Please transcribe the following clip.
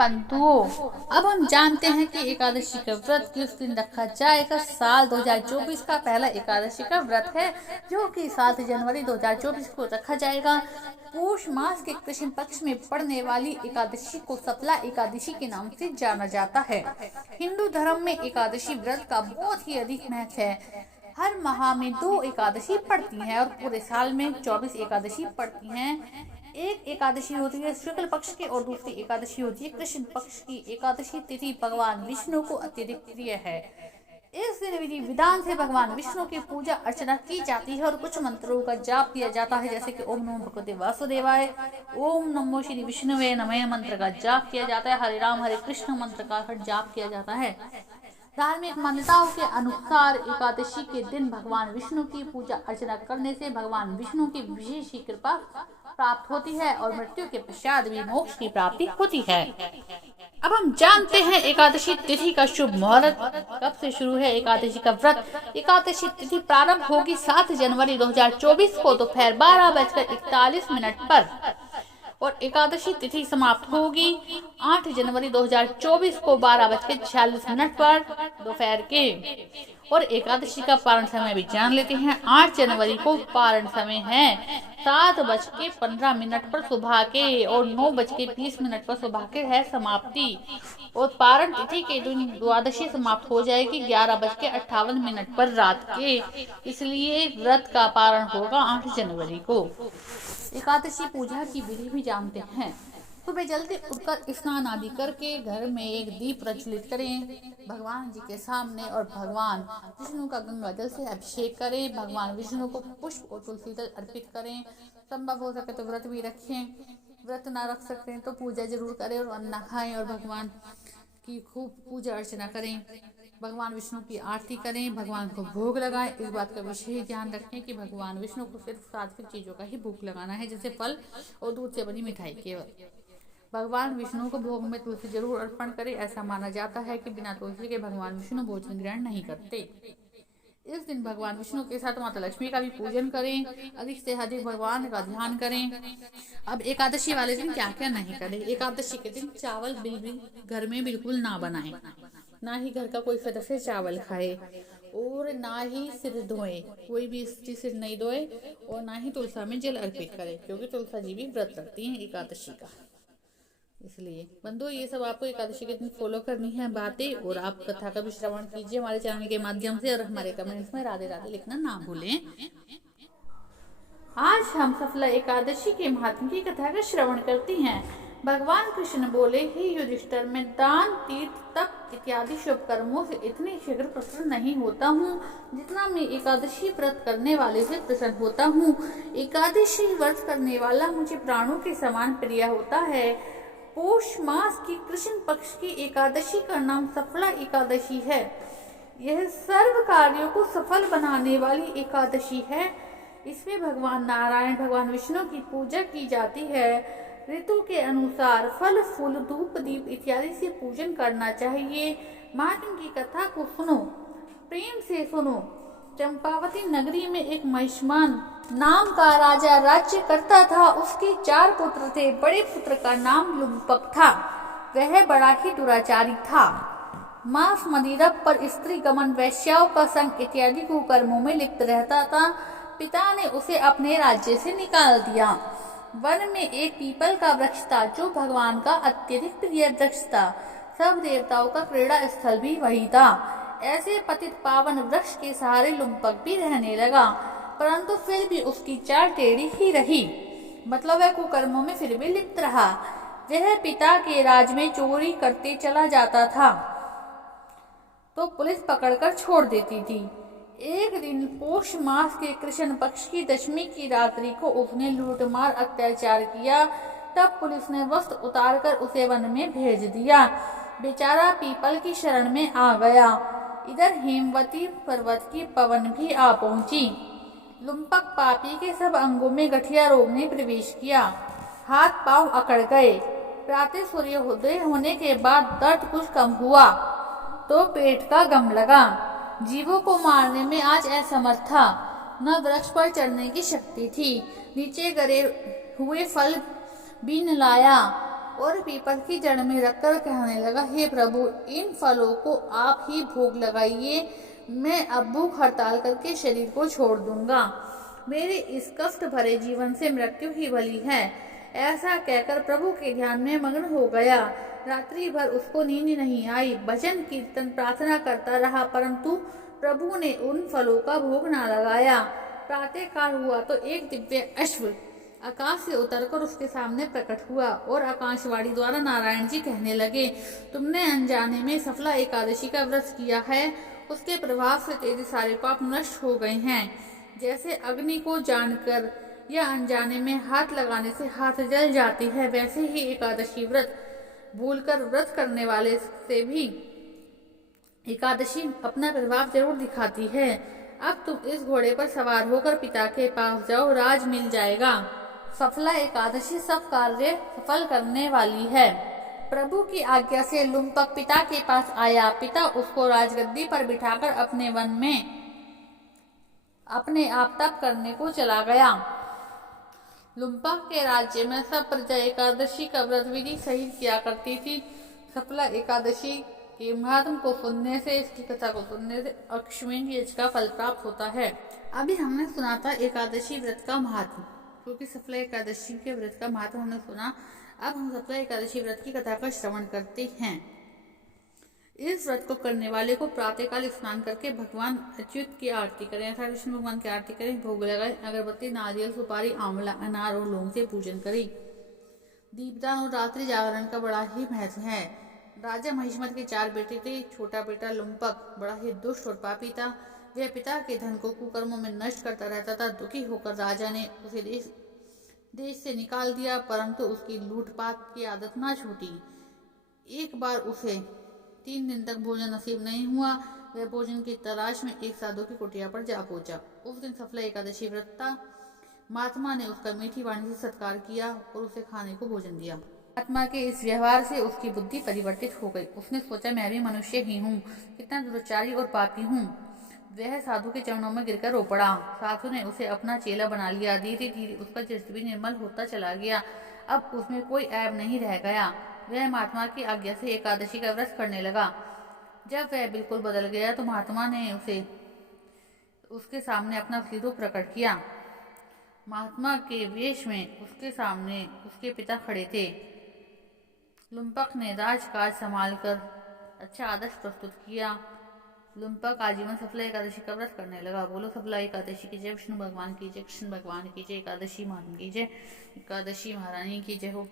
बंधुओं, अब हम जानते हैं कि एकादशी का व्रत किस दिन रखा जाएगा। साल 2024 का पहला एकादशी का व्रत है जो कि 7 जनवरी 2024 को रखा जाएगा। पौष मास के कृष्ण पक्ष में पड़ने वाली एकादशी को सफला एकादशी के नाम से जाना जाता है। हिंदू धर्म में एकादशी व्रत का बहुत ही अधिक महत्व है। हर माह में 2 एकादशी पड़ती हैं और पूरे साल में 24 एकादशी पड़ती हैं। एक एकादशी होती है शुक्ल पक्ष की और दूसरी एकादशी होती है कृष्ण पक्ष की। एकादशी तिथि भगवान विष्णु को अत्यधिक प्रिय है। इस दिन विधि विधान से भगवान विष्णु की पूजा अर्चना की जाती है और कुछ मंत्रों का जाप किया जाता है, जैसे कि ओम नमो भगवते वासुदेवाय, ओम नमो श्री विष्णुवे नमः मंत्र का जाप किया जाता है। हरे राम हरे कृष्ण मंत्र का जाप किया जाता है। धार्मिक मान्यताओं के अनुसार एकादशी के दिन भगवान विष्णु की पूजा अर्चना करने से भगवान विष्णु की विशेष कृपा प्राप्त होती है और मृत्यु के पश्चात भी मोक्ष की प्राप्ति होती है। अब हम जानते हैं एकादशी तिथि का शुभ मुहूर्त कब से शुरू है। एकादशी का व्रत एकादशी तिथि प्रारंभ होगी 7 जनवरी 2024 को दोपहर 12:41 पर और एकादशी तिथि समाप्त होगी 8 जनवरी 2024 को 12:46 पर दोपहर के। और एकादशी का पारण समय भी जान लेते हैं। 8 जनवरी को पारण समय है 7:15 पर सुबह के और 9:20 पर सुबह के है समाप्ति। और पारण तिथि के दिन द्वादशी समाप्त हो जाएगी 11:58 पर रात के। इसलिए व्रत का पारण होगा 8 जनवरी को। एकादशी पूजा की विधि भी जानते हैं। सुबह जल्दी उठकर स्नान आदि करके घर में एक दीप प्रज्वलित करें, भगवान जी के सामने और भगवान विष्णु का गंगा जल से अभिषेक करें। भगवान विष्णु को पुष्प और तुलसी जल अर्पित करें। संभव हो सके तो व्रत भी रखें। व्रत ना रख सकते हैं तो पूजा जरूर करें और अन्न खाएं और भगवान की खूब पूजा अर्चना करें। भगवान विष्णु की आरती करें, भगवान को भोग लगाएं। इस बात का विशेष ध्यान रखें कि भगवान विष्णु को सिर्फ सात्विक चीजों का ही भोग लगाना है, जैसे फल और दूध से बनी मिठाई केवल। भगवान विष्णु को भोग में तुलसी जरूर अर्पण करें। ऐसा माना जाता है कि बिना तुलसी के भगवान विष्णु भोजन ग्रहण नहीं करते। इस दिन भगवान विष्णु के साथ माता लक्ष्मी का भी पूजन करें। अधिक से अधिक भगवान का ध्यान करें। अब एकादशी वाले दिन क्या क्या नहीं करें। एकादशी के दिन चावल बिल्कुल घर में बिल्कुल ना बनाएं, ना ही घर का कोई सदस्य चावल खाए और ना ही सिर धोए, कोई भी स्त्री सिर नहीं धोए और ना ही तुलसा में जल अर्पित करे, क्योंकि तुलसा जी भी व्रत रखती हैं एकादशी का। इसलिए बंधुओं ये सब आपको एकादशी के दिन फॉलो करनी है बातें। और आप कथा का भी श्रवण कीजिए हमारे चैनल के माध्यम से और हमारे कमेंट्स में राधे राधे लिखना ना भूलें। आज हम सफला एकादशी के महात्म की कथा का श्रवण करती हैं। भगवान कृष्ण बोले, हे युधिष्ठिर, मैं दान, तीर्थ, तप इत्यादि शुभ कर्मों से इतनी शीघ्र प्रसन्न नहीं होता हूँ जितना मैं एकादशी व्रत करने वाले से प्रसन्न होता हूँ। एकादशी व्रत करने वाला मुझे प्राणों के समान प्रिय होता है। पौष मास की कृष्ण पक्ष की एकादशी का नाम सफला एकादशी है। यह सर्व कार्यों को सफल बनाने वाली एकादशी है। इसमें भगवान नारायण, भगवान विष्णु की पूजा की जाती है। ऋतु के अनुसार फल, फूल, धूप, दीप इत्यादि से पूजन करना चाहिए। महात्म की कथा को सुनो, प्रेम से सुनो। चंपावती नगरी में एक महिष्मान नाम का राजा राज्य करता था। उसके 4 पुत्र थे। बड़े पुत्र का नाम लुम्पक था। वह बड़ा ही दुराचारी था। मांस, मदिरा पर स्त्री गमन, वैश्याओं का संग इत्यादि कुकर्मों में लिप्त रहता था। पिता ने उसे अपने राज्य से निकाल दिया। वन में एक पीपल का वृक्ष था जो भगवान का अत्यधिक प्रिय वृक्ष था। सब देवताओं का क्रीड़ा स्थल भी वही था। ऐसे पतित पावन वृक्ष के सहारे लुम्पक भी रहने लगा, परंतु फिर भी उसकी चाल टेढ़ी ही रही। मतलब वह कुकर्मों में फिर भी लिप्त रहा। वह पिता के राज में चोरी करते चला जाता था तो पुलिस पकड़कर छोड़ देती थी। एक दिन पौष मास के कृष्ण पक्ष की दशमी की रात्रि को उसने लूटमार अत्याचार किया। तब पुलिस ने वस्त्र उतारकर उसे वन में भेज दिया। बेचारा पीपल की शरण में आ गया। इधर हेमवती पर्वत की पवन भी आ पहुंची। लुम्पक पापी के सब अंगों में गठिया रोग ने प्रवेश किया। हाथ पांव अकड़ गए। प्रातः सूर्योदय होने के बाद दर्द कुछ कम हुआ तो पेट का गम लगा। जीवों को मारने में आज असमर्थ था। न वृक्ष पर चढ़ने की शक्ति थी। नीचे गिरे हुए फल भी न लाया और पीपल की जड़ में रखकर कहने लगा, हे प्रभु, इन फलों को आप ही भोग लगाइए, मैं अब भूख हड़ताल करके शरीर को छोड़ दूंगा। मेरे इस कष्ट भरे जीवन से मृत्यु ही भली है। ऐसा कहकर प्रभु के ध्यान में मग्न हो गया। रात्रि भर उसको नींद नहीं आई। भजन कीर्तन प्रार्थना करता रहा, परंतु प्रभु ने उन फलों का भोग ना लगाया। प्रातः काल हुआ तो एक दिव्य अश्व आकाश से उतरकर उसके सामने प्रकट हुआ और आकाशवाणी द्वारा नारायण जी कहने लगे, तुमने अनजाने में सफला एकादशी का व्रत किया है। उसके प्रभाव से तेरे सारे पाप नष्ट हो गए हैं। जैसे अग्नि को जानकर या अनजाने में हाथ लगाने से हाथ जल जाती है, वैसे ही एकादशी व्रत भूलकर व्रत करने वाले से भी एकादशी अपना प्रभाव जरूर दिखाती है। अब तुम इस घोड़े पर सवार होकर पिता के पास जाओ, राज मिल जाएगा। सफला एकादशी सब कार्य सफल करने वाली है। प्रभु की आज्ञा से लुम्पक पिता के पास आया। पिता उसको राजगद्दी पर बिठाकर अपने वन में अपने आप तप करने को चला गया। लुम्पक के राज्य में सब प्रजा एकादशी का व्रत विधि सहित किया करती थी। सफला एकादशी के महात्म को सुनने से, इसकी कथा को सुनने से अश्वमेध यज्ञ का फल प्राप्त होता है। अभी हमने सुना था एकादशी व्रत का महात्म, क्योंकि सफला एकादशी के व्रत का महत्व हमने सुना। अब हम सफला एकादशी व्रत की कथा का श्रवण करते हैं। इस व्रत को करने वाले को प्रातःकाल स्नान करके भगवान अच्युत की आरती करें, अर्थात विष्णु भगवान की आरती करें, भोग लगाएं, अगरबत्ती, नारियल, सुपारी, आंवला, अनार और लौंग से पूजन करें। दीपदान और रात्रि जागरण का बड़ा ही महत्व है। राजा महिष्मत के 4 बेटे थे। छोटा बेटा लुम्पक बड़ा ही दुष्ट और पापी था। वह पिता के धन को कुकर्मों में नष्ट करता रहता था। दुखी होकर राजा ने उसे देश से निकाल दिया, परंतु उसकी लूटपाट की आदत ना छूटी। एक बार उसे 3 दिन तक भोजन नसीब नहीं हुआ। वह भोजन की तलाश में एक साधु की कुटिया पर जा पहुंचा। उस दिन सफला एकादशी व्रत था। महात्मा ने उसका मीठी वाणी से सत्कार किया और उसे खाने को भोजन दिया। महात्मा के इस व्यवहार से उसकी बुद्धि परिवर्तित हो गई। उसने सोचा, मैं भी मनुष्य ही हूँ, कितना दुराचारी और पापी हूँ। वह साधु के चरणों में गिरकर रो पड़ा। साधु ने उसे अपना चेला बना लिया। धीरे धीरे उसका चित्त भी निर्मल होता चला गया। अब उसमें कोई ऐब नहीं रह गया। वह महात्मा की आज्ञा से एकादशी का व्रत करने लगा। जब वह बिल्कुल बदल गया तो महात्मा ने उसके सामने अपना असली रूप प्रकट किया। महात्मा के वेश में उसके सामने उसके पिता खड़े थे। लुम्पक ने राजकाज संभालकर अच्छा आदर्श प्रस्तुत किया। लुम्पक आजीवन सफला एकादशी का व्रत करने लगा। बोलो सफला एकादशी की जय, विष्णु भगवान की जय, कृष्ण भगवान की जय, एकादशी महात्मा की जय, एकादशी महारानी की जय हो।